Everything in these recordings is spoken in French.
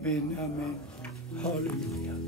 Amen, Amen. Halleluja.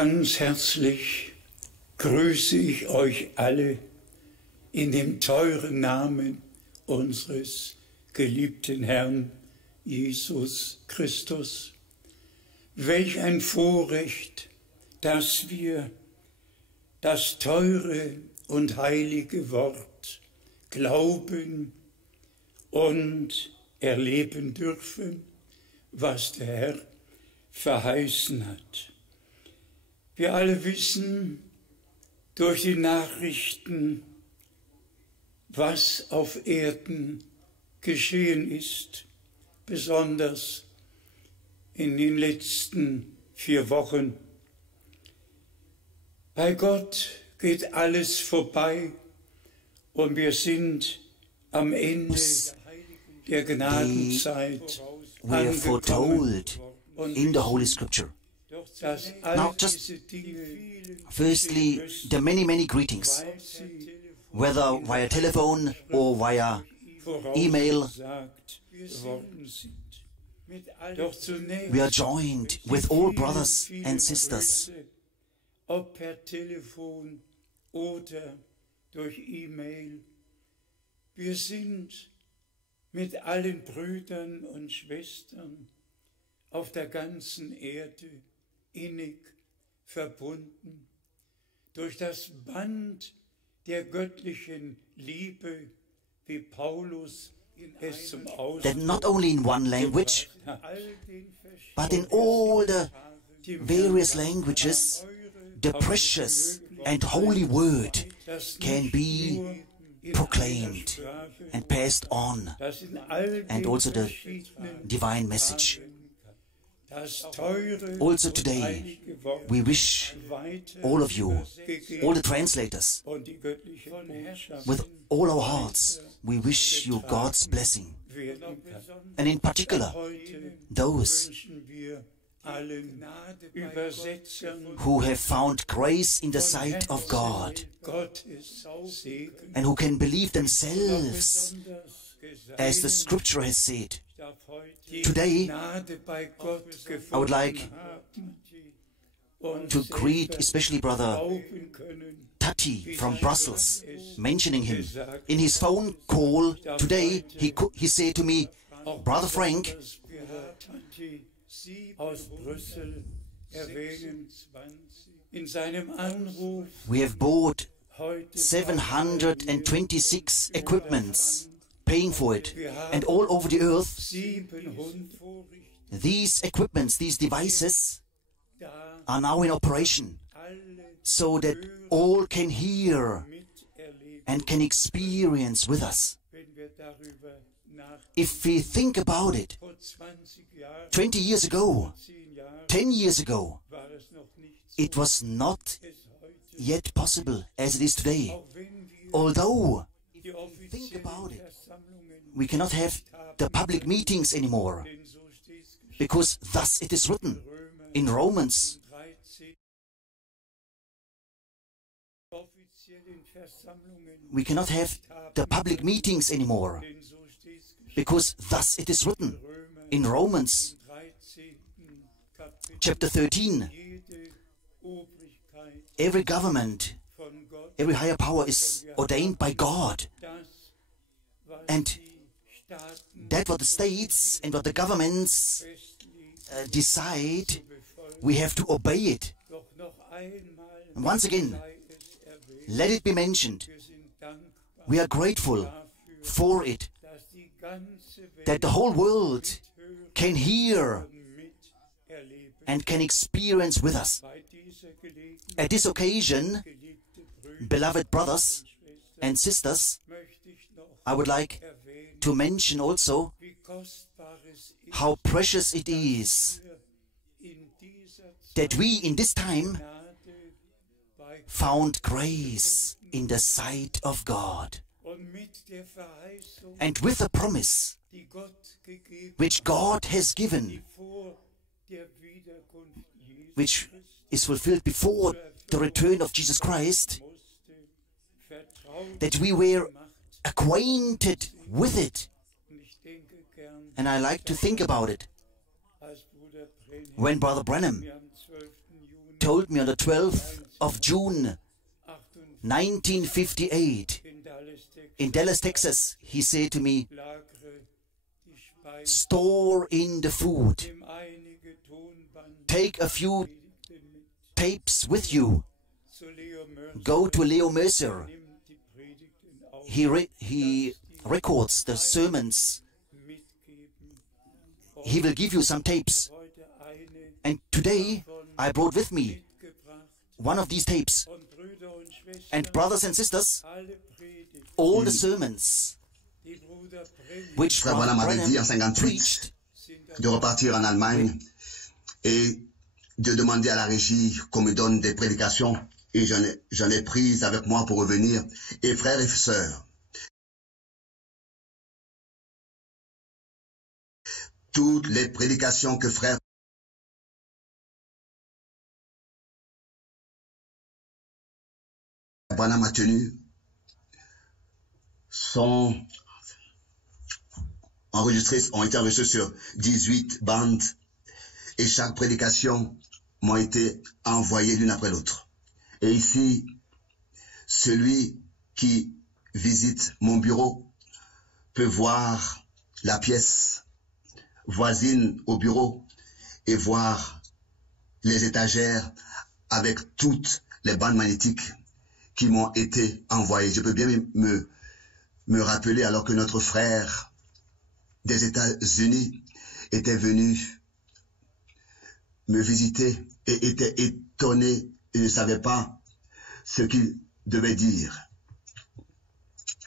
Ganz herzlich grüße ich euch alle in dem teuren Namen unseres geliebten Herrn Jesus Christus. Welch ein Vorrecht, dass wir das teure und heilige Wort glauben und erleben dürfen, was der Herr verheißen hat. Wir alle wissen durch die Nachrichten, was auf Erden geschehen ist, besonders in den letzten 4 Wochen. Bei Gott geht alles vorbei und wir sind am Ende der Gnadenzeit were foretold in the Holy Scripture. Now, just firstly, the many greetings, whether via telephone or via email. We are joined with all brothers and sisters, ob per Telefon oder durch E-Mail. Wir sind mit allen Brüdern und Schwestern auf der ganzen Erde innig verbunden durch das Band der göttlichen Liebe, wie Paulus es zum Ausdruck that not only in one language, but in all the various languages, the precious and holy word can be proclaimed and passed on, and also the divine message. Also today, we wish all of you, all the translators, with all our hearts, we wish you God's blessing. And in particular, those who have found grace in the sight of God and who can believe themselves, as the Scripture has said. Today, I would like to greet especially Brother Tati from Brussels, mentioning him. In his phone call today, he said to me, Brother Frank, we have bought 726 equipments, paying for it, and all over the earth, these equipments, these devices, are now in operation, so that all can hear and can experience with us. If we think about it, 20 years ago, 10 years ago, it was not yet possible as it is today. Although, if we think about it, we cannot have the public meetings anymore, because thus it is written in Romans. We cannot have the public meetings anymore, because thus it is written in Romans chapter 13. Every government, every higher power is ordained by God, and that what the states and what the governments decide, we have to obey it. And once again, let it be mentioned, we are grateful for it, that the whole world can hear and can experience with us. At this occasion, beloved brothers and sisters, I would like to mention also how precious it is that we in this time found grace in the sight of God, and with the promise which God has given, which is fulfilled before the return of Jesus Christ, that we were acquainted with it. And I like to think about it. When Brother Branham told me on the 12th of June 1958 in Dallas, Texas, he said to me, store in the food, take a few tapes with you, go to Leo Mercer he records the sermons. He will give you some tapes. And today I brought with me one of these tapes. And brothers and sisters, all the sermons which Frère Branham avait dit en 58 preached, de repartir en Allemagne et de demander à la régie qu'on me donne des prédications, et j'en ai prise avec moi pour revenir. Et frères et sœurs, toutes les prédications que frère Branham a tenues sont ont été enregistrées sur 18 bandes, et chaque prédication m'a été envoyée l'une après l'autre. Et ici, celui qui visite mon bureau peut voir la pièce voisine au bureau et voir les étagères avec toutes les bandes magnétiques qui m'ont été envoyées. Je peux bien me rappeler alors que notre frère des États-Unis était venu me visiter et était étonné et ne savait pas ce qu'il devait dire.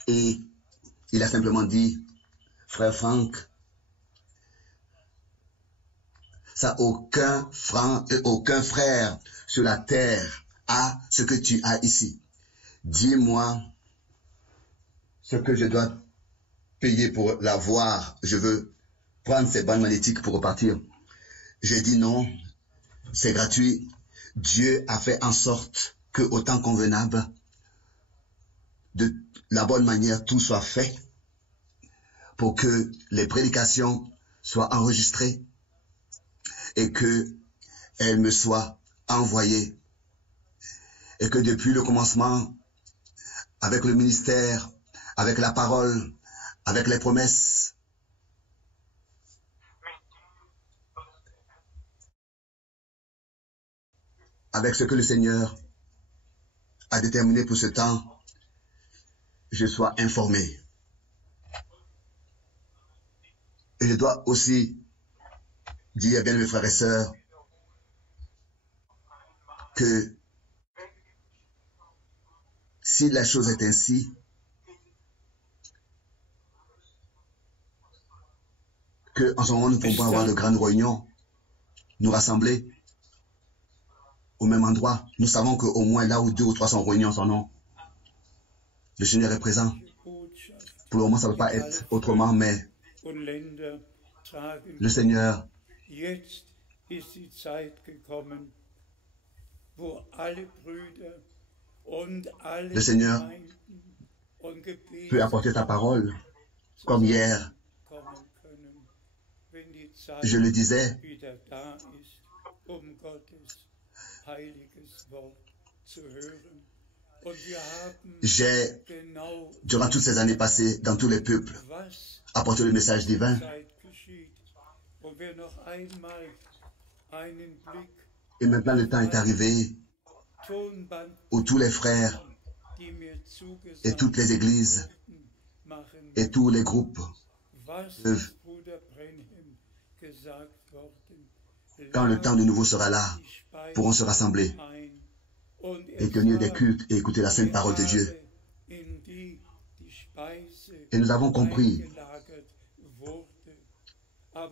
Et il a simplement dit, frère Frank, ça aucun frère sur la terre a ce que tu as ici. Dis-moi ce que je dois payer pour l'avoir. Je veux prendre ces bandes magnétiques pour repartir. J'ai dit non, c'est gratuit. Dieu a fait en sorte que, au temps convenable, de la bonne manière, tout soit fait pour que les prédications soient enregistrées et que elles me soient envoyées. Et que depuis le commencement, avec le ministère, avec la parole, avec les promesses, avec ce que le Seigneur a déterminé pour ce temps, je sois informé. Et je dois aussi dire, bien mes frères et sœurs, que si la chose est ainsi, qu'en ce moment nous pouvons avoir de grandes réunions, nous rassembler au même endroit. Nous savons qu'au moins là où 2 ou 3 sont réunis en son nom, le Seigneur est présent. Pour le moment, ça ne peut pas être autrement, mais le Seigneur, peut apporter sa parole, comme hier. Je le disais, j'ai, durant toutes ces années passées, dans tous les peuples, apporté le message divin. Et maintenant, le temps est arrivé où tous les frères et toutes les églises et tous les groupes peuvent, quand le temps de nouveau sera là, pourront se rassembler et tenir des cultes et écouter la sainte parole de Dieu. Et nous avons compris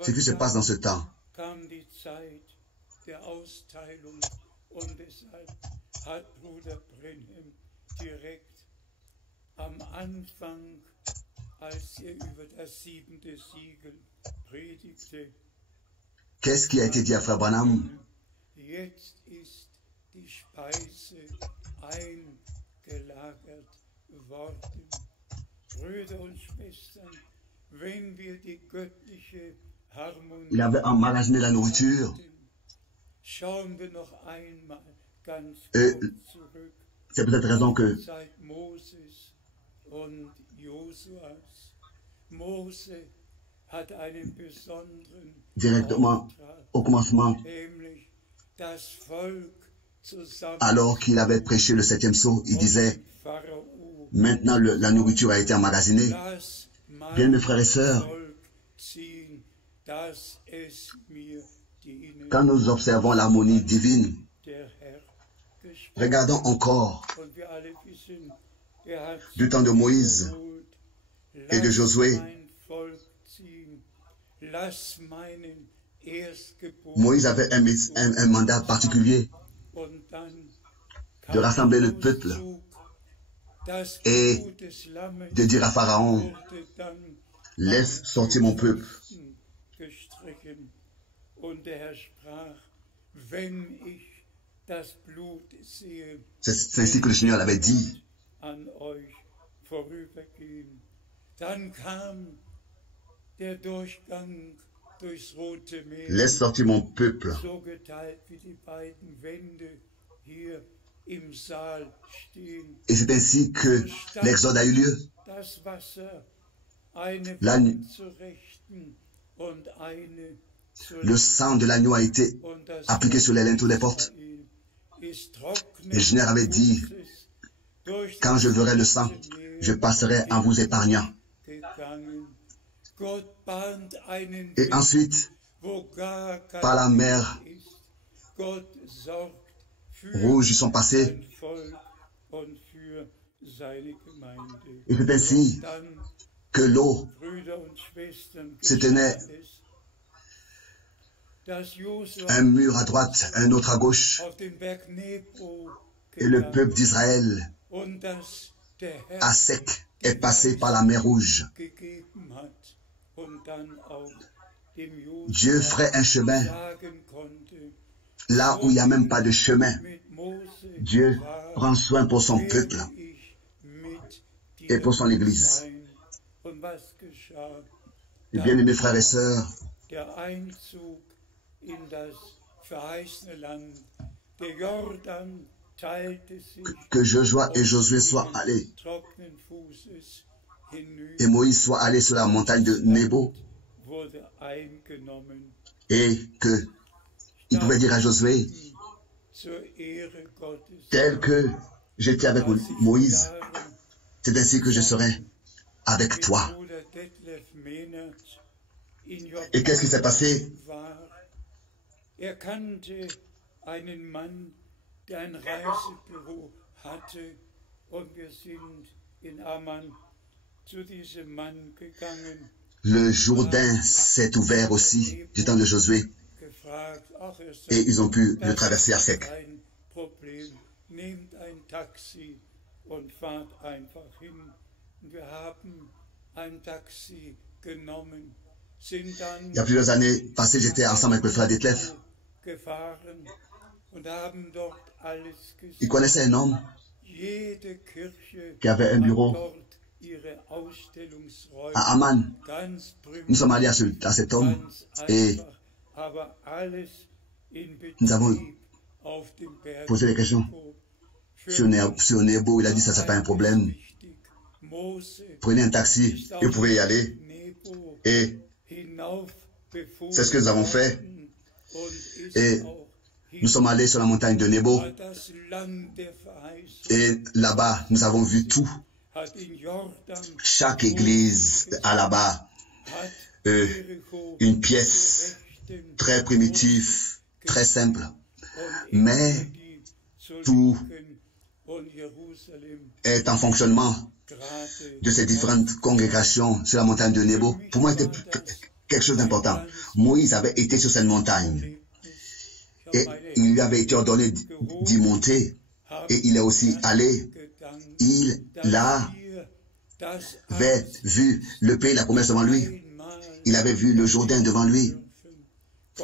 ce qui se passe dans ce temps. Qu'est-ce qui a été dit à Frère Branham? Il avait emmagasiné la nourriture. Et c'est peut-être raison que directement au commencement, alors qu'il avait prêché le 7e sceau, il disait, maintenant la nourriture a été emmagasinée. Bien, mes frères et sœurs, quand nous observons l'harmonie divine, regardons encore du temps de Moïse et de Josué. Moïse avait un mandat particulier de rassembler le peuple et de dire à Pharaon, laisse sortir mon peuple. C'est ainsi que le Seigneur l'avait dit. Laisse sortir mon peuple. Et c'est ainsi que l'exode a eu lieu. Le sang de l'agneau a été appliqué sur les linteaux des portes. Et le Seigneur avait dit, quand je verrai le sang, je passerai en vous épargnant. Et ensuite, par la mer Rouge, ils sont passés. Et c'est ainsi que l'eau se tenait un mur à droite, un autre à gauche. Et le peuple d'Israël à sec est passé par la mer Rouge. Dieu ferait un chemin là où il n'y a même pas de chemin. Dieu prend soin pour son peuple et pour son Église. Et bien aimés frères et sœurs, que Joshua et Josué soient allés et Moïse soit allé sur la montagne de Nebo et que il pouvait dire à Josué, tel que j'étais avec Moïse, c'est ainsi que je serai avec toi. Et qu'est-ce qui s'est passé? Le Jourdain s'est ouvert aussi du temps de Josué et ils ont pu le traverser à sec. Il y a plusieurs années passées, j'étais ensemble avec le frère Detlef. Il connaissait un homme qui avait un bureau à Amman. Nous sommes allés à cet homme et nous avons posé des questions sur Nebo. Il a dit ça, c'est pas un problème. Prenez un taxi et vous pouvez y aller. Et c'est ce que nous avons fait. Et nous sommes allés sur la montagne de Nebo. Et là-bas, nous avons vu tout. Chaque église a là-bas une pièce très primitive, très simple. Mais tout est en fonctionnement de ces différentes congrégations sur la montagne de Nebo. Pour moi, c'était quelque chose d'important. Moïse avait été sur cette montagne et il lui avait été ordonné d'y monter et il est aussi allé. Il avait vu le pays, la promesse devant lui. Il avait vu le Jourdain devant lui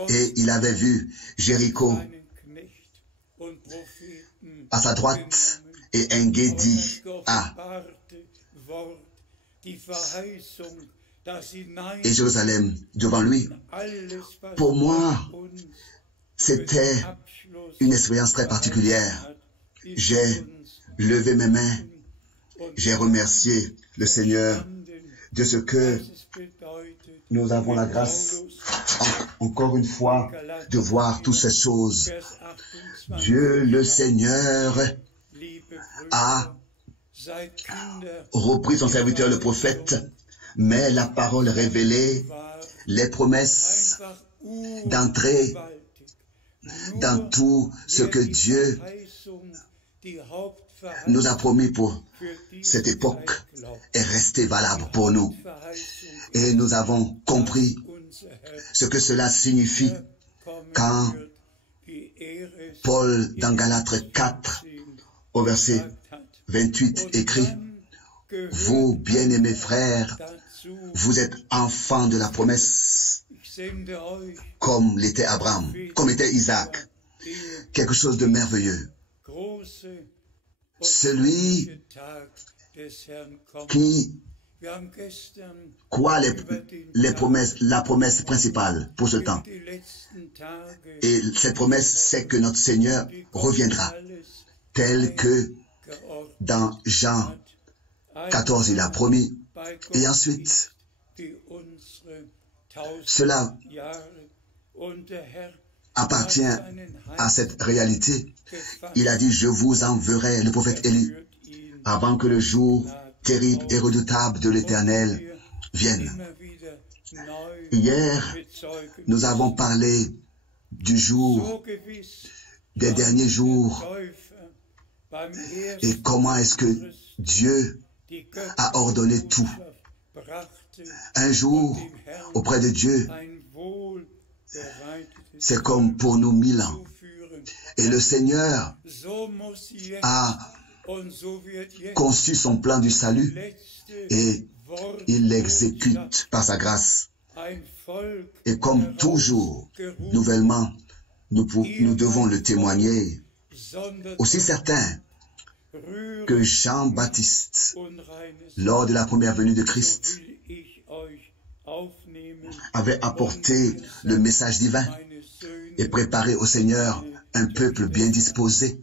et il avait vu Jéricho à sa droite et En-Gedi et Jérusalem devant lui. Pour moi, c'était une expérience très particulière. J'ai levé mes mains, j'ai remercié le Seigneur de ce que nous avons la grâce encore une fois de voir toutes ces choses. Dieu le Seigneur a repris son serviteur le prophète, mais la parole révélée, les promesses d'entrer dans tout ce que Dieu nous a promis pour cette époque est resté valable pour nous. Et nous avons compris ce que cela signifie quand Paul, dans Galates 4, au verset 28, écrit « Vous, bien-aimés frères, vous êtes enfants de la promesse, comme l'était Abraham, comme était Isaac. » Quelque chose de merveilleux. Celui qui croit les promesses, la promesse principale pour ce temps. Et cette promesse, c'est que notre Seigneur reviendra, tel que dans Jean 14, il a promis. Et ensuite, cela appartient à cette réalité. Il a dit, je vous enverrai le prophète Élie avant que le jour terrible et redoutable de l'Éternel vienne. Hier, nous avons parlé du jour, des derniers jours, et comment est-ce que Dieu a ordonné tout. Un jour, auprès de Dieu, c'est comme pour nous 1000 ans. Et le Seigneur a conçu son plan du salut et il l'exécute par sa grâce. Et comme toujours, nouvellement, nous devons le témoigner. Aussi certain que Jean-Baptiste, lors de la première venue de Christ, avait apporté le message divin et préparé au Seigneur un peuple bien disposé.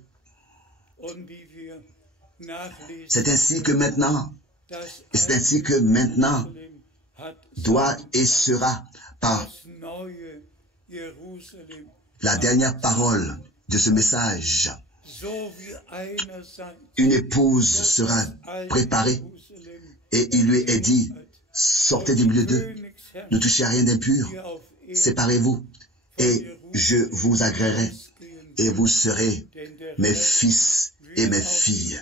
C'est ainsi que maintenant, doit et sera par la dernière parole de ce message. Une épouse sera préparée et il lui est dit, sortez du milieu d'eux, ne touchez à rien d'impur, séparez-vous et je vous agréerai et vous serez mes fils et mes filles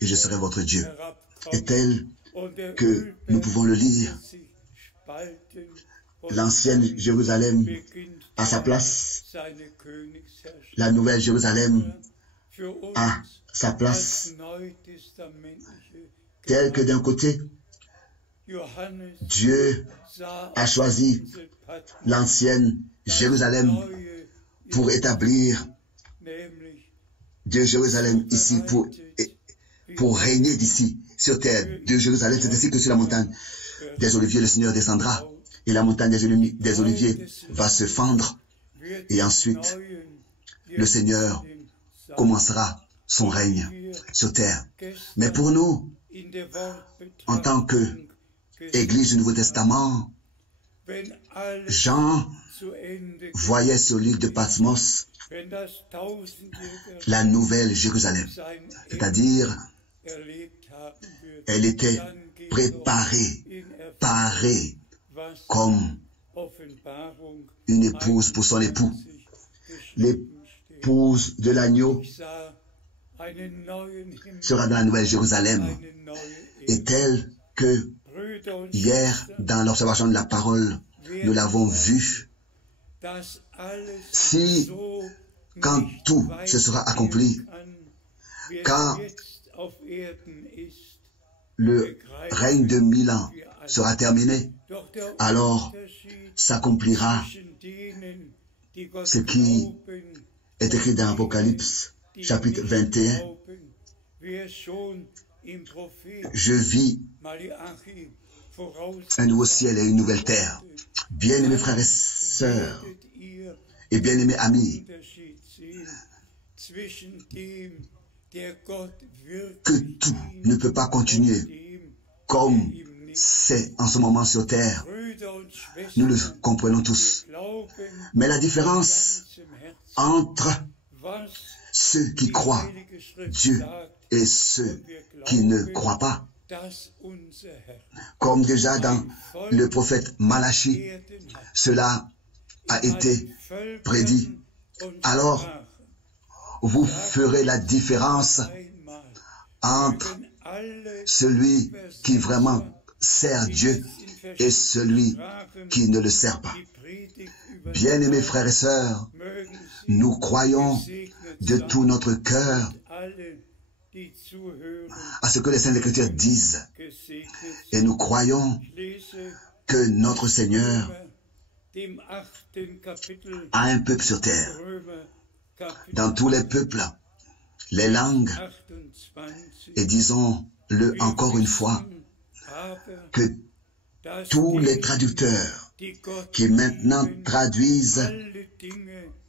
et je serai votre Dieu. Et tel que nous pouvons le lire, l'ancienne Jérusalem a sa place, la nouvelle Jérusalem a sa place, tel que d'un côté, Dieu a choisi l'ancienne Jérusalem pour établir de Jérusalem ici, pour régner d'ici, sur terre, de Jérusalem. C'est ainsi que sur la montagne des Oliviers, le Seigneur descendra, et la montagne des Oliviers va se fendre, et ensuite, le Seigneur commencera son règne sur terre. Mais pour nous, en tant que Église du Nouveau Testament, Jean voyait sur l'île de Patmos la nouvelle Jérusalem, c'est-à-dire elle était préparée, parée comme une épouse pour son époux. L'épouse de l'agneau sera dans la nouvelle Jérusalem, et telle que hier, dans l'observation de la parole, nous l'avons vu. Si, quand tout se sera accompli, quand le règne de 1000 ans sera terminé, alors s'accomplira ce qui est écrit dans Apocalypse, chapitre 21. Je vis un nouveau ciel et une nouvelle terre. Bien-aimés frères et sœurs, et bien-aimés amis, que tout ne peut pas continuer comme c'est en ce moment sur terre. Nous le comprenons tous. Mais la différence entre ceux qui croient Dieu et ceux qui ne croient pas, comme déjà dans le prophète Malachie, cela a été prédit. Alors, vous ferez la différence entre celui qui vraiment sert Dieu et celui qui ne le sert pas. Bien-aimés frères et sœurs, nous croyons de tout notre cœur à ce que les Saintes Écritures disent. Et nous croyons que notre Seigneur a un peuple sur terre. Dans tous les peuples, les langues, et disons-le encore une fois, que tous les traducteurs qui maintenant traduisent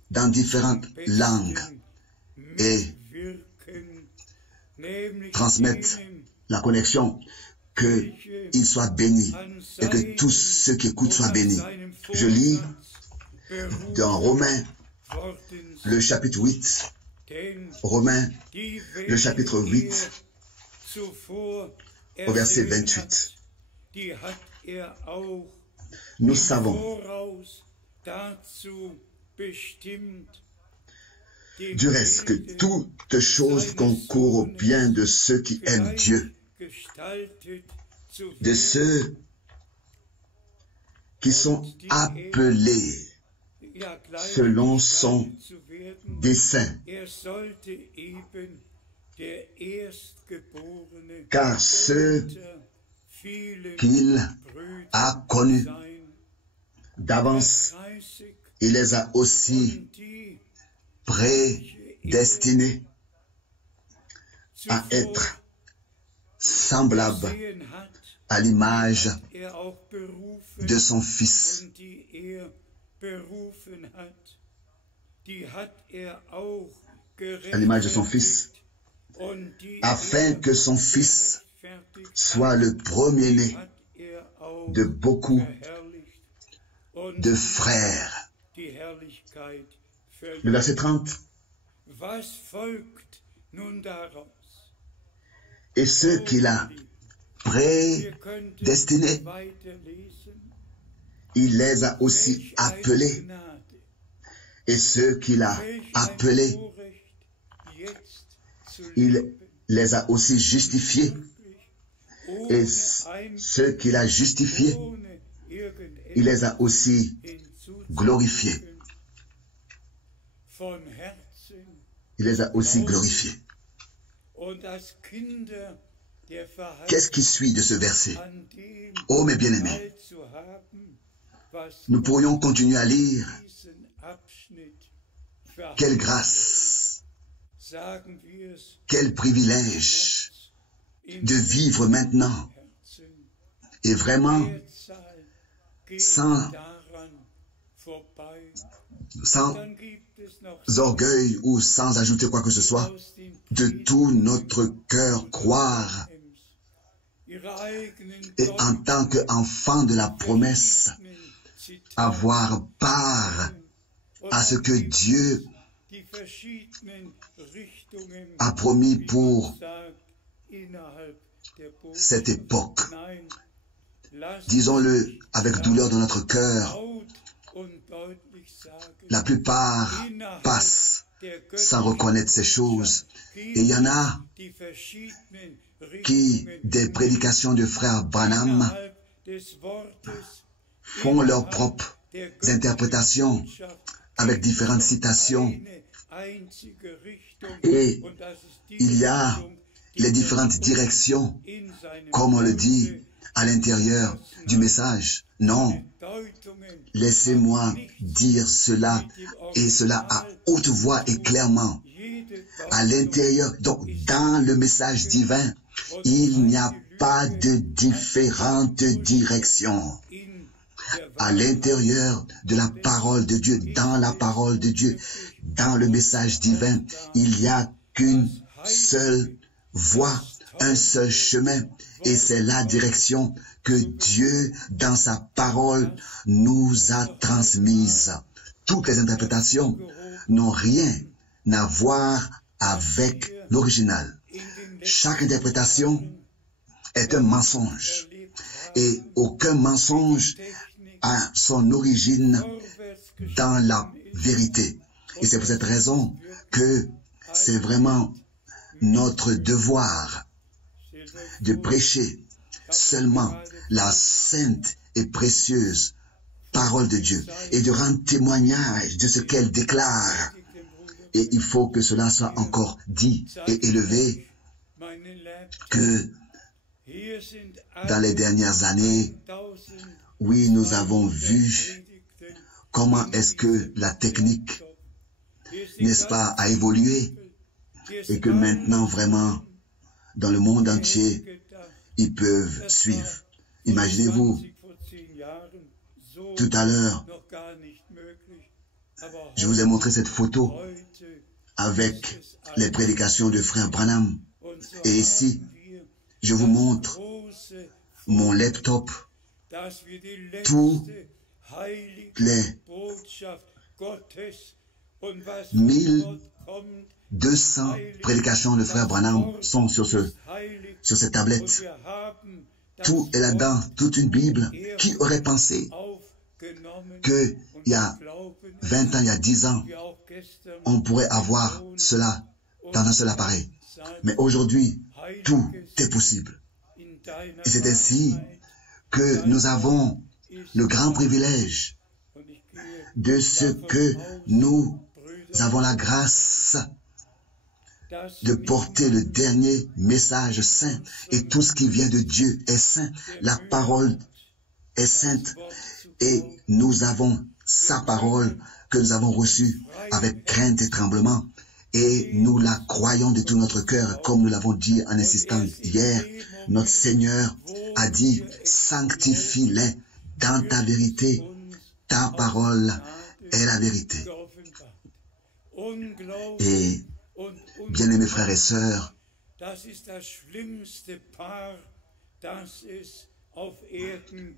dans différentes langues et transmettent la connexion, qu'ils soient bénis et que tous ceux qui écoutent soient bénis. Je lis dans Romains le chapitre 8, Romains le chapitre 8, au verset 28. Nous savons du reste que toute chose concourt au bien de ceux qui aiment Dieu, de ceux qui sont appelés selon son dessein. Car ceux qu'il a connus d'avance, il les a aussi prédestinés à être semblables à l'image de son Fils, à l'image de son Fils, afin que son Fils soit le premier-né de beaucoup de frères. Le verset 30. Et ceux qu'il a prédestinés, il les a aussi appelés. Et ceux qu'il a appelés, il les a aussi justifiés. Et ceux qu'il a justifiés, il les a aussi glorifiés. Il les a aussi glorifiés. Qu'est-ce qui suit de ce verset? Oh mes bien-aimés, nous pourrions continuer à lire. Quelle grâce, quel privilège de vivre maintenant et vraiment sans orgueil ou sans ajouter quoi que ce soit, de tout notre cœur croire et en tant qu'enfant de la promesse, avoir part à ce que Dieu a promis pour cette époque. Disons-le avec douleur dans notre cœur, la plupart passent sans reconnaître ces choses. Et il y en a qui, des prédications de frère Branham, font leurs propres interprétations avec différentes citations. Et il y a les différentes directions, comme on le dit à l'intérieur du message. Non, laissez-moi dire cela, et cela à haute voix et clairement. À l'intérieur, donc dans le message divin, il n'y a pas de différentes directions. À l'intérieur de la parole de Dieu, dans la parole de Dieu, dans le message divin, il n'y a qu'une seule voix, un seul chemin et c'est la direction que Dieu, dans sa parole, nous a transmise. Toutes les interprétations n'ont rien à voir avec l'original. Chaque interprétation est un mensonge et aucun mensonge a son origine dans la vérité. Et c'est pour cette raison que c'est vraiment notre devoir de prêcher seulement la sainte et précieuse parole de Dieu et de rendre témoignage de ce qu'elle déclare. Et il faut que cela soit encore dit et élevé, que dans les dernières années, oui, nous avons vu comment est-ce que la technique, n'est-ce pas, a évolué et que maintenant vraiment, dans le monde entier, ils peuvent suivre. Imaginez-vous, tout à l'heure, je vous ai montré cette photo avec les prédications de frère Branham. Et ici, je vous montre mon laptop, tous les 1200 prédications de frère Branham sont sur cette tablette. Tout est là-dedans, toute une Bible. Qui aurait pensé qu'il y a 20 ans, il y a 10 ans, on pourrait avoir cela dans un seul appareil. Mais aujourd'hui, tout est possible. Et c'est ainsi que nous avons le grand privilège de ce que nous avons la grâce de porter le dernier message saint. Et tout ce qui vient de Dieu est saint. La parole est sainte. Et nous avons sa parole que nous avons reçue avec crainte et tremblement. Et nous la croyons de tout notre cœur, comme nous l'avons dit en insistant hier. Notre Seigneur a dit, sanctifie-les dans ta vérité. Ta parole est la vérité. Et, bien-aimés frères et sœurs,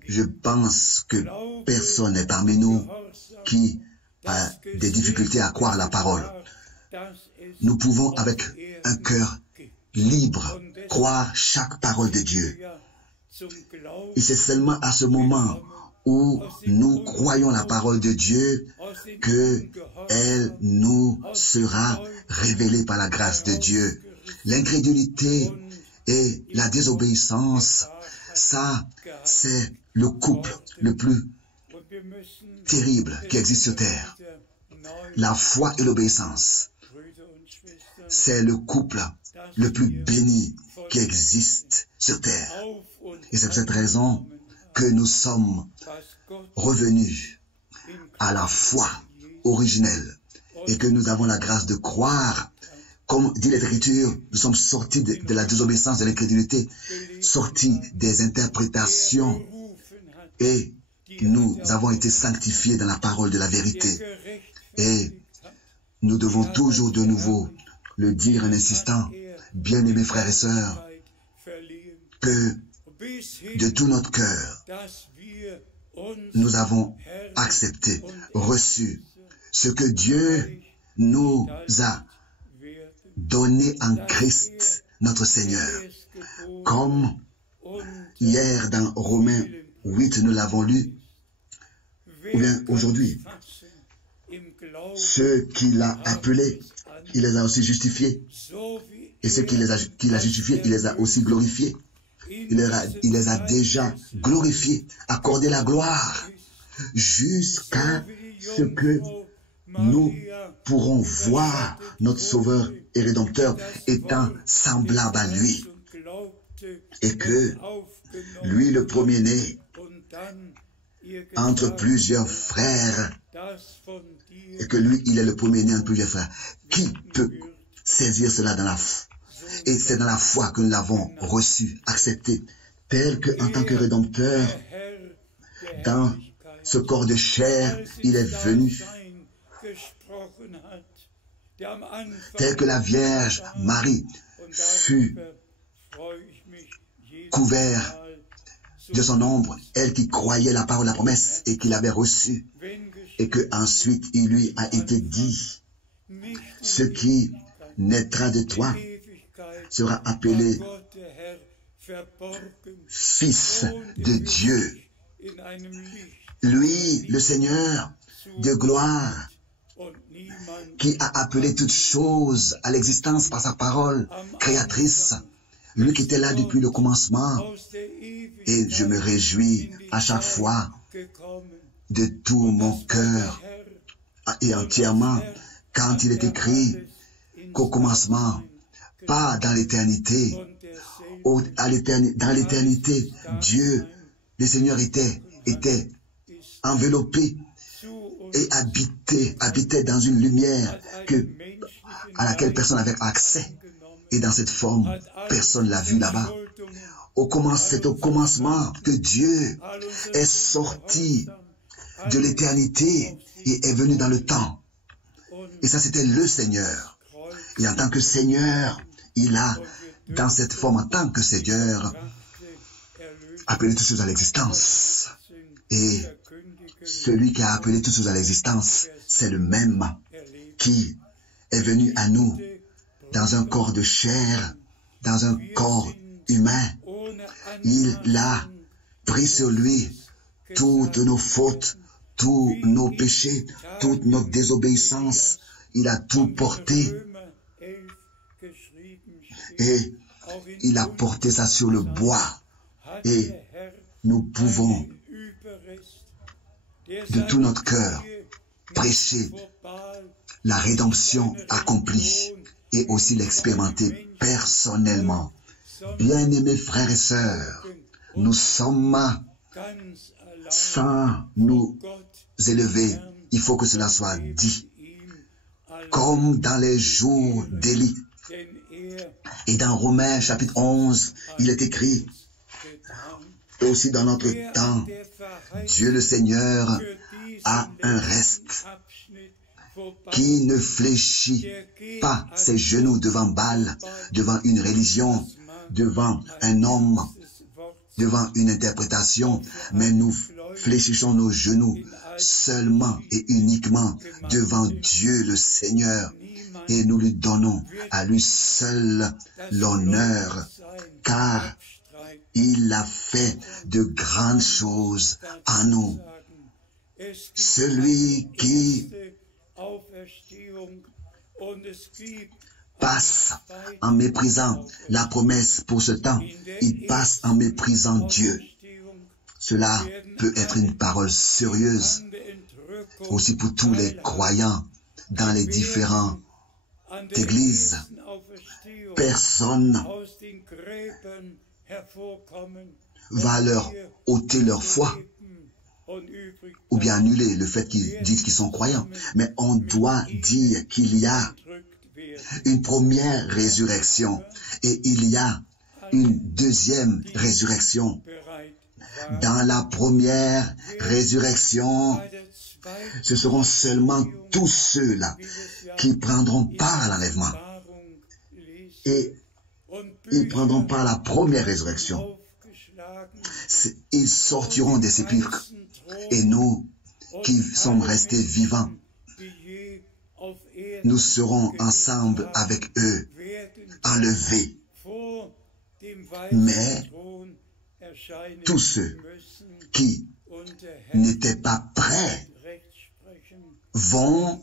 je pense que personne n'est parmi nous qui a des difficultés à croire la parole. Nous pouvons, avec un cœur libre, croire chaque parole de Dieu. Et c'est seulement à ce moment où nous croyons la parole de Dieu que elle nous sera révélée par la grâce de Dieu. L'incrédulité et la désobéissance, ça, c'est le couple le plus terrible qui existe sur terre. La foi et l'obéissance, c'est le couple le plus béni qui existe sur terre. Et c'est pour cette raison que nous sommes revenus à la foi originelle et que nous avons la grâce de croire. Comme dit l'Écriture, nous sommes sortis de la désobéissance, de l'incrédulité, sortis des interprétations et nous avons été sanctifiés dans la parole de la vérité. Et nous devons toujours de nouveau le dire en insistant, bien-aimés frères et sœurs, que de tout notre cœur, nous avons accepté, reçu ce que Dieu nous a donné en Christ, notre Seigneur. Comme hier dans Romains 8, nous l'avons lu, ou bien aujourd'hui, ceux qu'il a appelés, il les a aussi justifiés. Et ceux qu'il a justifiés, il les a aussi glorifiés. Il les a déjà glorifiés, accordé la gloire, jusqu'à ce que nous pourrons voir notre Sauveur et Rédempteur étant semblable à lui. Et que lui, le premier-né, entre plusieurs frères, et que lui, il est le premier-né entre plusieurs frères. Qui peut saisir cela dans la foi? Et c'est dans la foi que nous l'avons reçu, accepté, tel que en tant que Rédempteur, dans ce corps de chair, il est venu, tel que la Vierge Marie fut couvert de son ombre, elle qui croyait la parole de la promesse et qui l'avait reçue, et que ensuite il lui a été dit, ce qui naîtra de toi sera appelé Fils de Dieu. Lui, le Seigneur de gloire, qui a appelé toutes choses à l'existence par sa parole créatrice, lui qui était là depuis le commencement, et je me réjouis à chaque fois de tout mon cœur et entièrement quand il est écrit qu'au commencement, pas dans l'éternité, dans l'éternité, Dieu, le Seigneur était enveloppé et habitait dans une lumière à laquelle personne n'avait accès. Et dans cette forme, personne ne l'a vu là-bas. C'est au commencement que Dieu est sorti de l'éternité et est venu dans le temps. Et ça, c'était le Seigneur. Et en tant que Seigneur, il a, dans cette forme, en tant que Seigneur, appelé toutes choses à l'existence. Et celui qui a appelé toutes choses à l'existence, c'est le même qui est venu à nous dans un corps de chair, dans un corps humain. Il a pris sur lui toutes nos fautes, tous nos péchés, toute notre désobéissance. Il a tout porté. Et il a porté ça sur le bois. Et nous pouvons, de tout notre cœur, prêcher la rédemption accomplie et aussi l'expérimenter personnellement. Bien-aimés frères et sœurs, nous sommes sans nous élever. Il faut que cela soit dit. Comme dans les jours d'Élie. Et dans Romains chapitre 11, il est écrit, et aussi dans notre temps, Dieu le Seigneur a un reste qui ne fléchit pas ses genoux devant Baal, devant une religion, devant un homme, devant une interprétation, mais nous fléchissons nos genoux seulement et uniquement devant Dieu le Seigneur, et nous lui donnons à lui seul l'honneur, car il a fait de grandes choses à nous. Celui qui passe en méprisant la promesse pour ce temps, il passe en méprisant Dieu. Cela peut être une parole sérieuse aussi pour tous les croyants dans les différentes églises. Personne va leur ôter leur foi ou bien annuler le fait qu'ils disent qu'ils sont croyants. Mais on doit dire qu'il y a une première résurrection et il y a une deuxième résurrection. Dans la première résurrection, ce seront seulement tous ceux-là qui prendront part à l'enlèvement. Et ils prendront part à la première résurrection. Ils sortiront des sépulcres. Et nous, qui sommes restés vivants, nous serons ensemble avec eux, enlevés. Mais tous ceux qui n'étaient pas prêts vont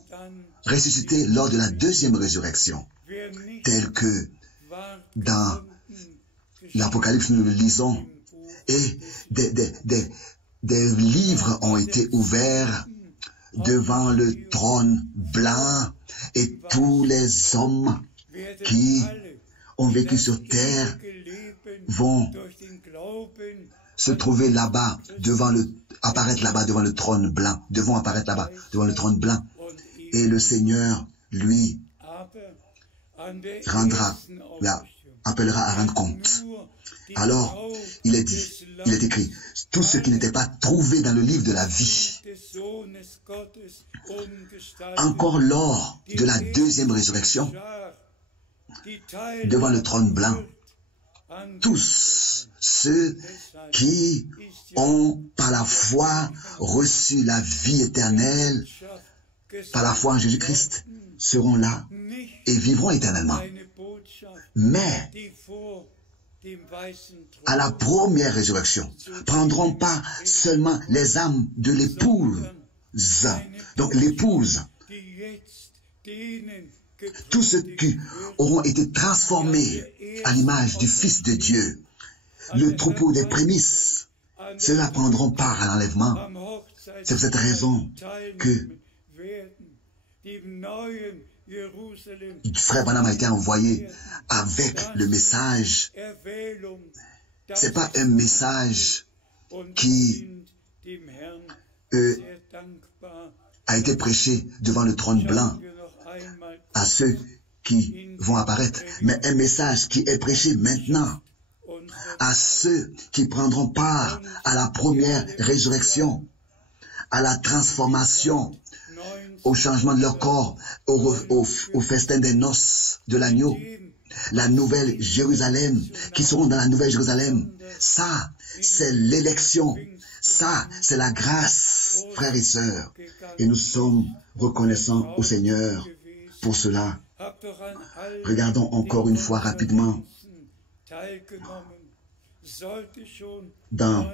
ressusciter lors de la deuxième résurrection, tel que dans l'Apocalypse nous le lisons, et des livres ont été ouverts devant le trône blanc, et tous les hommes qui ont vécu sur terre vont se trouver là-bas, apparaître là-bas devant le trône blanc, devront apparaître là-bas devant le trône blanc. Et le Seigneur, lui, appellera à rendre compte. Alors, il est écrit, tous ceux qui n'étaient pas trouvés dans le livre de la vie, encore lors de la deuxième résurrection, devant le trône blanc, tous ceux qui ont par la foi reçu la vie éternelle, par la foi en Jésus-Christ, seront là et vivront éternellement. Mais à la première résurrection, prendront pas seulement les âmes de l'épouse, donc l'épouse, tous ceux qui auront été transformés à l'image du Fils de Dieu, le troupeau des prémices, ceux-là prendront part à l'enlèvement. C'est pour cette raison que Frère Branham a été envoyé avec le message. C'est pas un message qui a été prêché devant le trône blanc à ceux qui vont apparaître, mais un message qui est prêché maintenant à ceux qui prendront part à la première résurrection, à la transformation, au changement de leur corps, au festin des noces de l'agneau, la nouvelle Jérusalem, qui seront dans la nouvelle Jérusalem. Ça, c'est l'élection. Ça, c'est la grâce, frères et sœurs. Et nous sommes reconnaissants au Seigneur pour cela. Regardons encore une fois rapidement dans,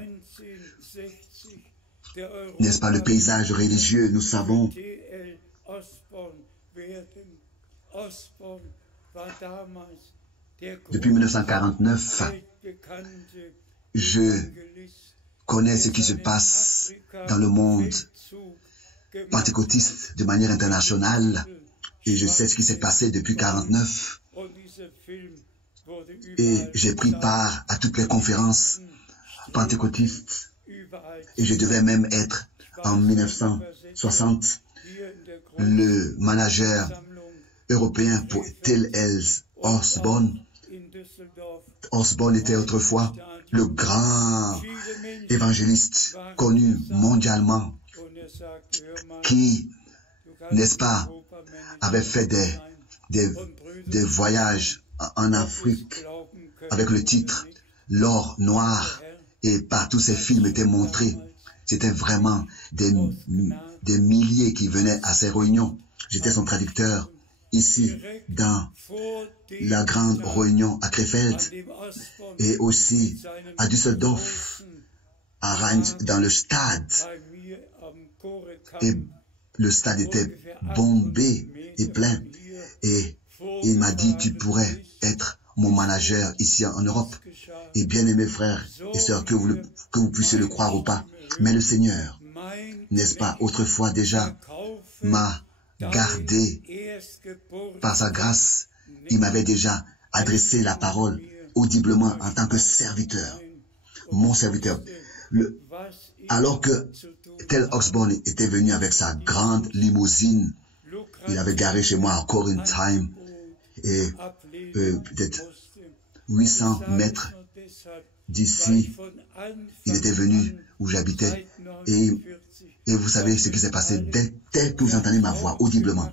n'est-ce pas, le paysage religieux. Nous savons depuis 1949, je connais ce qui se passe dans le monde pentecôtiste de manière internationale et je sais ce qui s'est passé depuis 1949 et j'ai pris part à toutes les conférences pentecôtistes et je devais même être en 1960 le manager européen pour T.L. Osborne. Osborne était autrefois le grand évangéliste connu mondialement qui, n'est-ce pas, avait fait des voyages en Afrique avec le titre L'or noir et partout ces films étaient montrés. C'était vraiment des milliers qui venaient à ces réunions. J'étais son traducteur ici dans la grande réunion à Krefeld et aussi à Düsseldorf, à Rheins, dans le stade. Et le stade était bombé et plein. Et il m'a dit, tu pourrais être mon manager ici en Europe. Et bien aimés frères et sœurs, que vous puissiez le croire ou pas, mais le Seigneur, n'est-ce pas, autrefois déjà, m'a gardé par sa grâce. Il m'avait déjà adressé la parole audiblement en tant que serviteur, mon serviteur. Alors que Tel Osborne était venu avec sa grande limousine, il avait garé chez moi à Corintheim et peut-être 800 mètres d'ici, il était venu où j'habitais et vous savez ce qui s'est passé dès que vous entendez ma voix audiblement.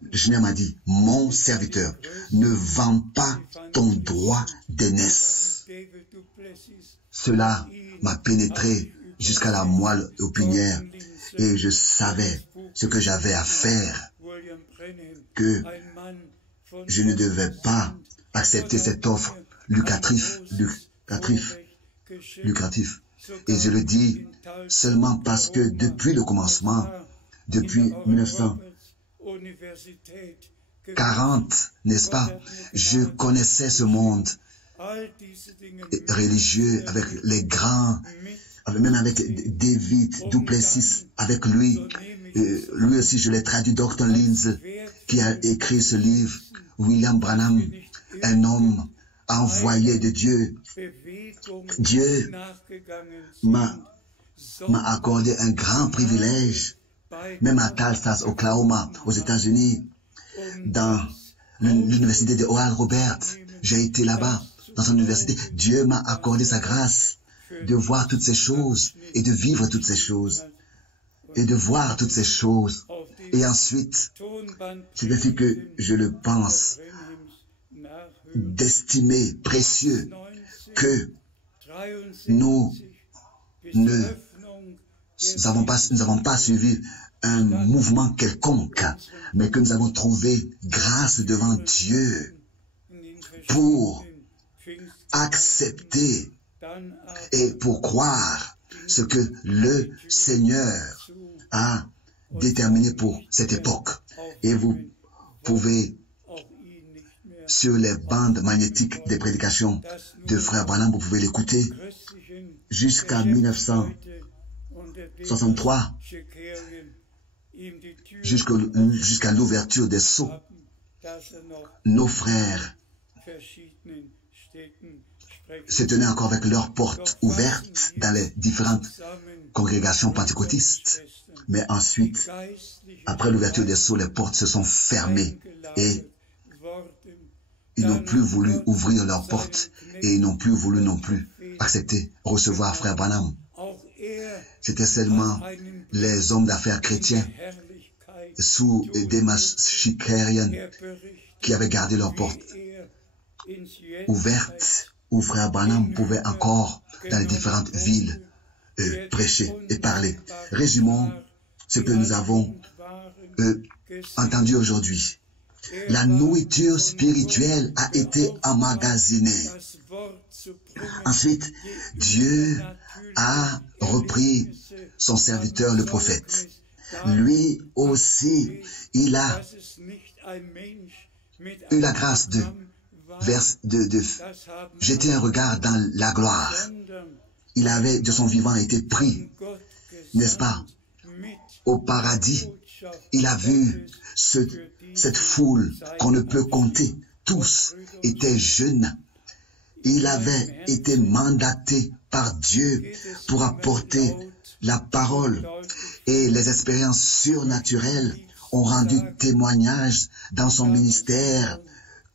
Le Seigneur m'a dit, mon serviteur, ne vends pas ton droit d'aînesse. Cela m'a pénétré jusqu'à la moelle épinière et je savais ce que j'avais à faire, que je ne devais pas accepter cette offre lucrative. Et je le dis seulement parce que depuis le commencement, depuis 1940, n'est-ce pas, je connaissais ce monde religieux avec les grands, même avec David Duplessis, avec lui. Lui aussi, je l'ai traduit, Dr. Linz, qui a écrit ce livre, William Branham, un homme envoyé de Dieu. Dieu m'a accordé un grand privilège, même à Tulsa, Oklahoma, aux États-Unis, dans l'université de Oral Roberts. J'ai été là-bas, dans son université. Dieu m'a accordé sa grâce de voir toutes ces choses et de vivre toutes ces choses et de voir toutes ces choses. Et ensuite, c'est ainsi que je le pense, d'estimer précieux que nous n'avons pas suivi un mouvement quelconque, mais que nous avons trouvé grâce devant Dieu pour accepter et pour croire ce que le Seigneur a déterminé pour cette époque. Et vous pouvez, sur les bandes magnétiques des prédications de Frère Branham, vous pouvez l'écouter jusqu'à 1963, jusqu'à l'ouverture des sceaux. Nos frères se tenaient encore avec leurs portes ouvertes dans les différentes congrégations pentecôtistes. Mais ensuite, après l'ouverture des sceaux, les portes se sont fermées et ils n'ont plus voulu ouvrir leurs portes et ils n'ont plus voulu non plus accepter, recevoir Frère Branham. C'était seulement les hommes d'affaires chrétiens sous des Schikerian qui avaient gardé leurs portes ouvertes, où Frère Branham pouvait encore, dans les différentes villes, prêcher et parler. Résumons ce que nous avons entendu aujourd'hui. La nourriture spirituelle a été emmagasinée. Ensuite, Dieu a repris son serviteur, le prophète. Lui aussi, il a eu la grâce de jeter un regard dans la gloire. Il avait de son vivant été pris, n'est-ce pas, au paradis. Il a vu cette foule qu'on ne peut compter. Tous étaient jeunes. Il avait été mandaté par Dieu pour apporter la parole, et les expériences surnaturelles ont rendu témoignage dans son ministère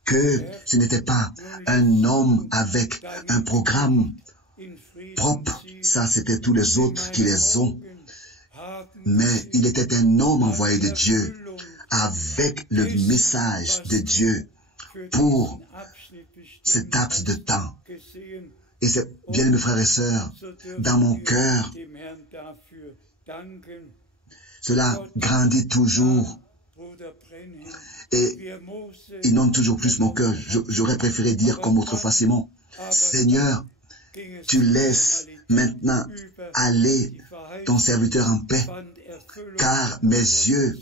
que ce n'était pas un homme avec un programme propre, ça c'était tous les autres qui les ont, mais il était un homme envoyé de Dieu avec le message de Dieu pour cet laps de temps. Et c'est, bien mes frères et sœurs, dans mon cœur, cela grandit toujours et inonde toujours plus mon cœur. J'aurais préféré dire comme autrefois Simon, Seigneur, tu laisses maintenant aller ton serviteur en paix, car mes yeux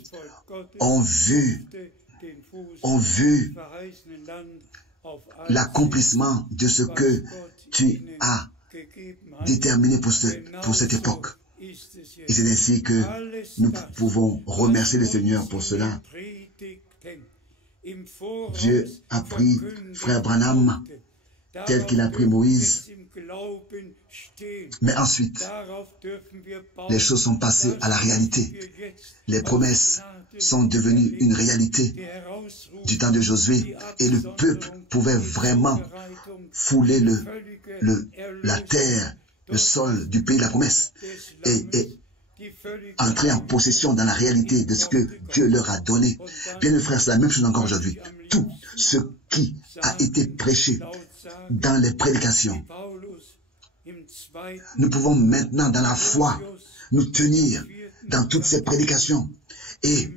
ont vu l'accomplissement de ce que tu as déterminé pour cette époque. Et c'est ainsi que nous pouvons remercier le Seigneur pour cela. Dieu a pris Frère Branham tel qu'il a pris Moïse. Mais ensuite, les choses sont passées à la réalité. Les promesses sont devenues une réalité du temps de Josué, et le peuple pouvait vraiment fouler la terre, le sol du pays de la promesse, et entrer en possession dans la réalité de ce que Dieu leur a donné. Bien, mes frères, c'est la même chose encore aujourd'hui. Tout ce qui a été prêché dans les prédications, nous pouvons maintenant, dans la foi, nous tenir dans toutes ces prédications et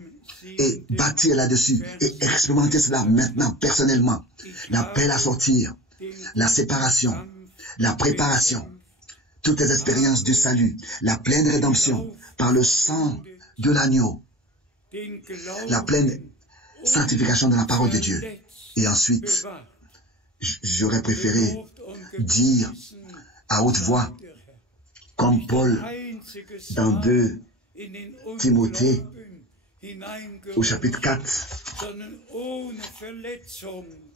bâtir là-dessus et expérimenter cela maintenant personnellement. L'appel à sortir, la séparation, la préparation, toutes les expériences du salut, la pleine rédemption par le sang de l'agneau, la pleine sanctification de la parole de Dieu. Et ensuite, j'aurais préféré dire à haute voix, comme Paul dans 2 Timothée, au chapitre 4,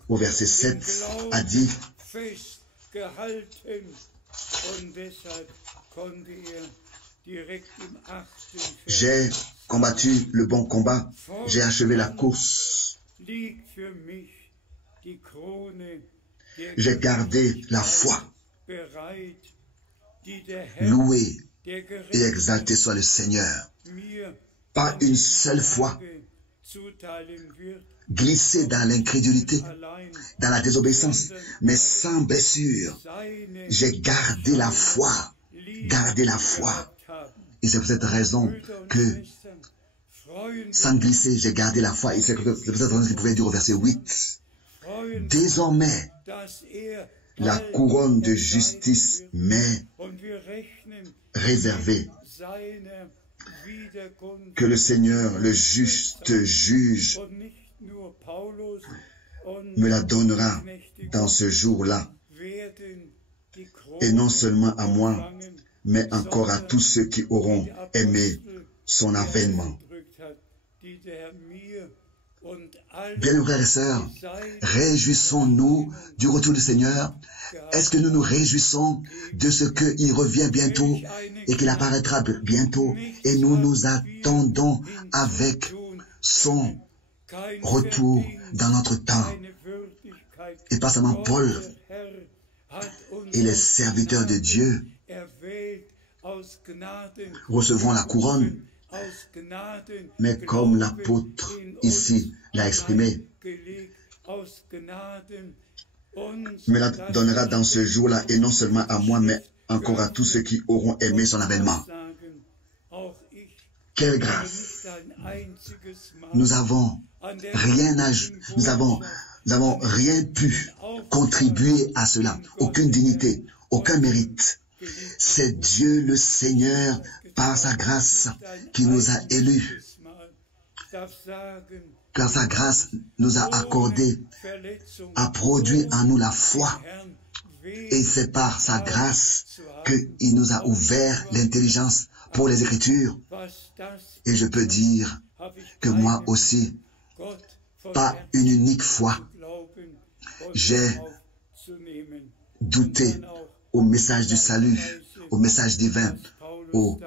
au verset 7, a dit, j'ai combattu le bon combat, j'ai achevé la course, j'ai gardé la foi. Loué et exalté soit le Seigneur. Pas une seule fois glisser dans l'incrédulité, dans la désobéissance, mais sans blessure. J'ai gardé la foi, gardé la foi. Et c'est pour cette raison que, sans glisser, j'ai gardé la foi. Et c'est pour cette raison qu'il pouvait dire au verset 8, désormais, la couronne de justice m'est réservée, que le Seigneur, le juste juge, me la donnera dans ce jour-là, et non seulement à moi, mais encore à tous ceux qui auront aimé son avènement. Bien, frères et sœurs, réjouissons-nous du retour du Seigneur. Est-ce que nous nous réjouissons de ce qu'il revient bientôt et qu'il apparaîtra bientôt, et nous nous attendons avec son retour dans notre temps? Et pas seulement Paul et les serviteurs de Dieu recevront la couronne, mais comme l'apôtre ici l'a exprimé, me la donnera dans ce jour-là, et non seulement à moi, mais encore à tous ceux qui auront aimé son avènement. Quelle grâce! Nous avons rien pu contribuer à cela, aucune dignité, aucun mérite. C'est Dieu le Seigneur, par sa grâce, qui nous a élus. Car sa grâce nous a accordé, a produit en nous la foi. Et c'est par sa grâce qu'il nous a ouvert l'intelligence pour les Écritures. Et je peux dire que moi aussi, pas une unique fois, j'ai douté au message du salut, au message divin, au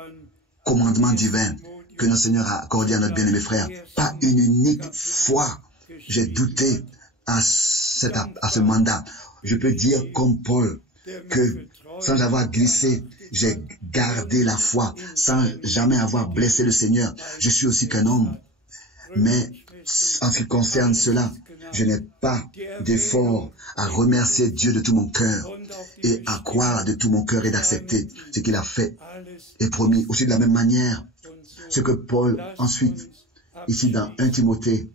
commandement divin que notre Seigneur a accordé à notre bien-aimé frère. Pas une unique fois j'ai douté à ce mandat. Je peux dire comme Paul que sans avoir glissé, j'ai gardé la foi, sans jamais avoir blessé le Seigneur. Je suis aussi qu'un homme, mais en ce qui concerne cela, je n'ai pas d'effort à remercier Dieu de tout mon cœur et à croire de tout mon cœur et d'accepter ce qu'il a fait et promis. Aussi de la même manière, ce que Paul ensuite, ici dans 1 Timothée,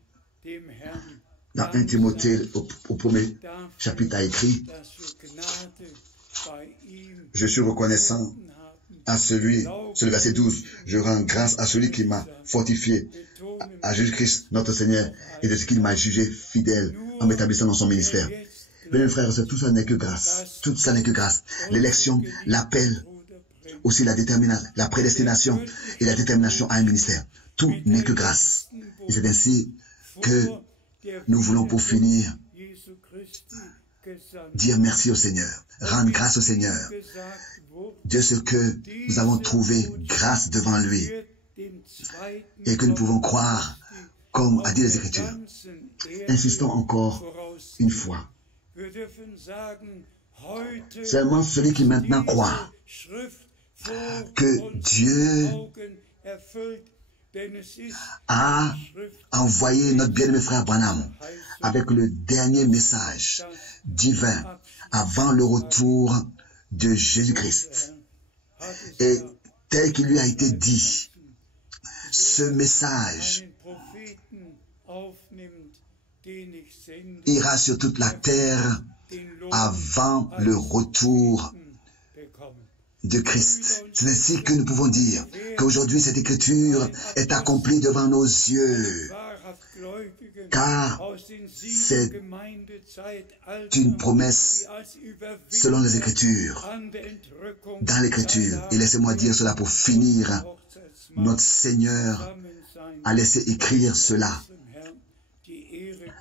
au premier chapitre a écrit, je suis reconnaissant à celui, c'est le verset 12, je rends grâce à celui qui m'a fortifié, à Jésus-Christ, notre Seigneur, et de ce qu'il m'a jugé fidèle en m'établissant dans son ministère. Mes frères, tout ça n'est que grâce. Tout ça n'est que grâce. L'élection, l'appel, aussi la prédestination et la détermination à un ministère. Tout n'est que grâce. Et c'est ainsi que nous voulons pour finir dire merci au Seigneur, rendre grâce au Seigneur de ce que nous avons trouvé grâce devant lui et que nous pouvons croire comme a dit les Écritures. Insistons encore une fois. Seulement celui qui maintenant croit que Dieu a envoyé notre bien-aimé frère Branham avec le dernier message divin avant le retour de Jésus-Christ. Et tel qu'il lui a été dit, ce message ira sur toute la terre avant le retour de Christ. C'est ainsi que nous pouvons dire qu'aujourd'hui cette écriture est accomplie devant nos yeux, car c'est une promesse selon les Écritures, dans l'Écriture. Et laissez-moi dire cela pour finir. Notre Seigneur a laissé écrire cela.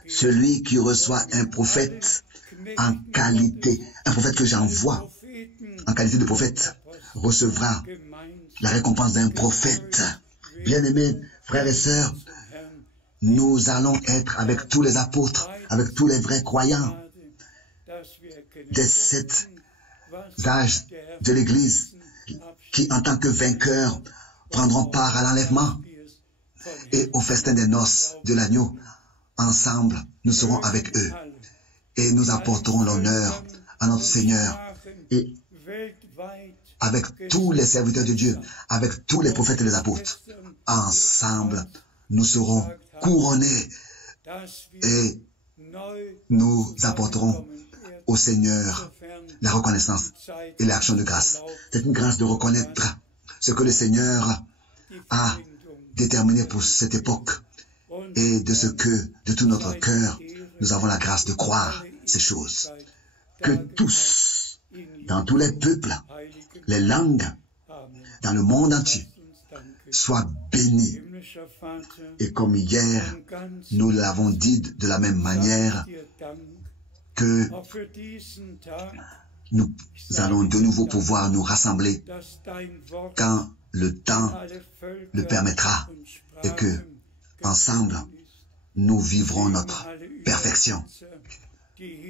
Celui qui reçoit un prophète en qualité, un prophète que j'envoie en qualité de prophète, recevra la récompense d'un prophète. Bien-aimés, frères et sœurs, nous allons être avec tous les apôtres, avec tous les vrais croyants des 7 âges de l'Église qui, en tant que vainqueurs, prendront part à l'enlèvement. et au festin des noces de l'agneau. Ensemble, nous serons avec eux et nous apporterons l'honneur à notre Seigneur et avec tous les serviteurs de Dieu, avec tous les prophètes et les apôtres. Ensemble, nous serons couronnés et nous apporterons au Seigneur la reconnaissance et l'action de grâce. C'est une grâce de reconnaître ce que le Seigneur a déterminé pour cette époque et de ce que, de tout notre cœur, nous avons la grâce de croire ces choses. Que tous, dans tous les peuples, les langues, dans le monde entier, soient bénis. Et comme hier, nous l'avons dit de la même manière, que nous allons de nouveau pouvoir nous rassembler quand le temps le permettra et que, ensemble, nous vivrons notre perfection.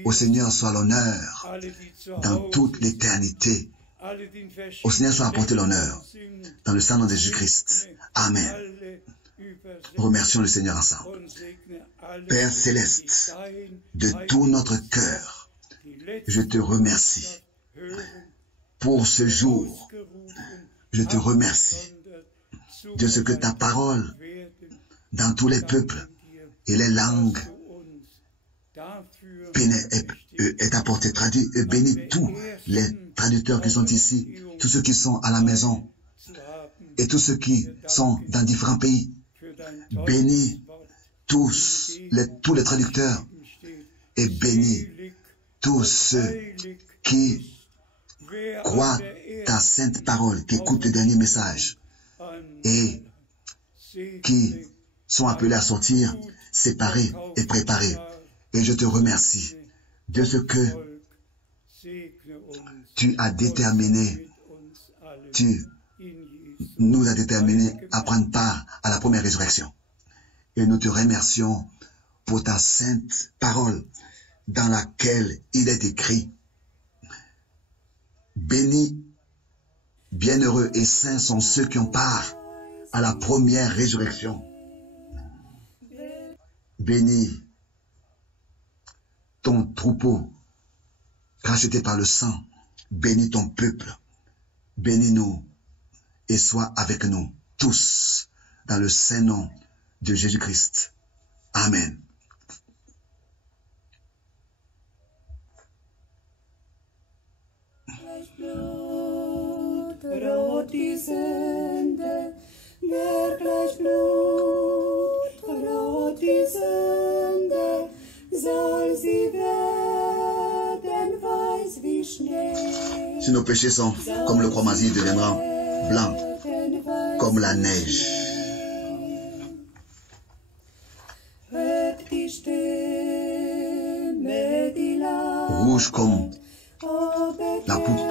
Au Seigneur soit l'honneur dans toute l'éternité. Au Seigneur soit apporté l'honneur dans le sang de Jésus-Christ. Amen. Remercions le Seigneur ensemble. Père céleste, de tout notre cœur, je te remercie pour ce jour. Je te remercie de ce que ta parole, dans tous les peuples et les langues, est apportée, traduite et bénis tous les traducteurs qui sont ici, tous ceux qui sont à la maison et tous ceux qui sont dans différents pays. Bénis tous les traducteurs et bénis tous ceux qui croient ta sainte parole, qui écoutent le dernier message et qui sont appelés à sortir séparés et préparés. Et je te remercie de ce que tu as déterminé, tu nous as déterminé à prendre part à la première résurrection. Et nous te remercions pour ta sainte parole dans laquelle il est écrit: bénis, bienheureux et saints sont ceux qui ont part à la première résurrection. Bénis ton troupeau racheté par le sang. Bénis ton peuple. Bénis-nous et sois avec nous tous dans le saint nom de Jésus-Christ. Amen. Rot die Sünde, wirklich Blut, rot die Sünde, soll sie werden weiß wie Schnee. Si nos péchés sont comme le croix-masie, deviendront blancs comme la neige. Rouge comme la pourpre.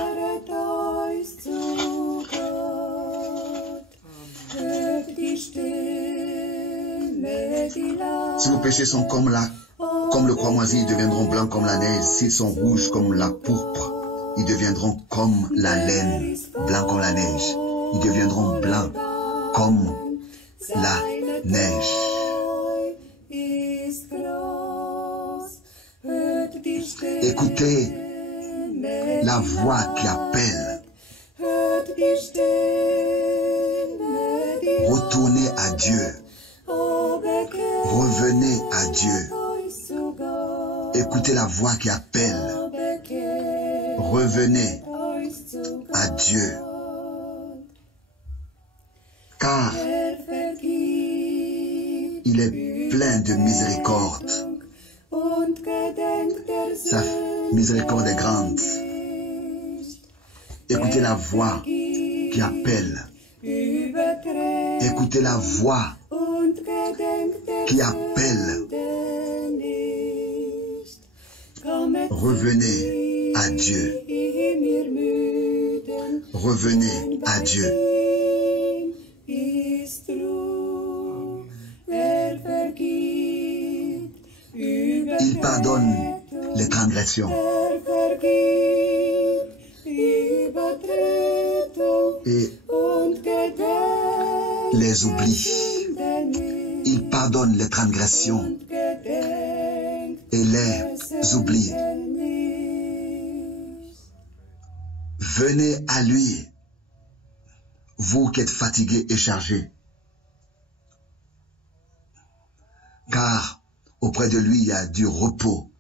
Si nos péchés sont comme le croix-moisi, ils deviendront blancs comme la neige. S'ils sont rouges comme la pourpre, ils deviendront comme la laine, blancs comme la neige. Ils deviendront blancs comme la neige. Écoutez la voix qui appelle. Retournez à Dieu. Revenez à Dieu. Écoutez la voix qui appelle. Revenez à Dieu. Car il est plein de miséricorde. Sa miséricorde est grande. Écoutez la voix qui appelle. Écoutez la voix qui appelle. Revenez à Dieu. Revenez à Dieu. Il pardonne les transgressions et les oublie. pardonne les transgressions et les oublie. Venez à lui, vous qui êtes fatigués et chargés, car auprès de lui il y a du repos.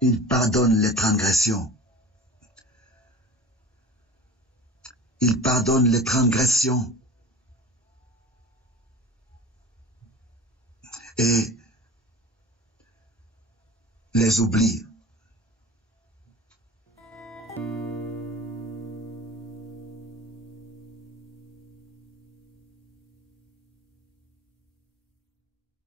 Il pardonne les transgressions. Il pardonne les transgressions et les oublie.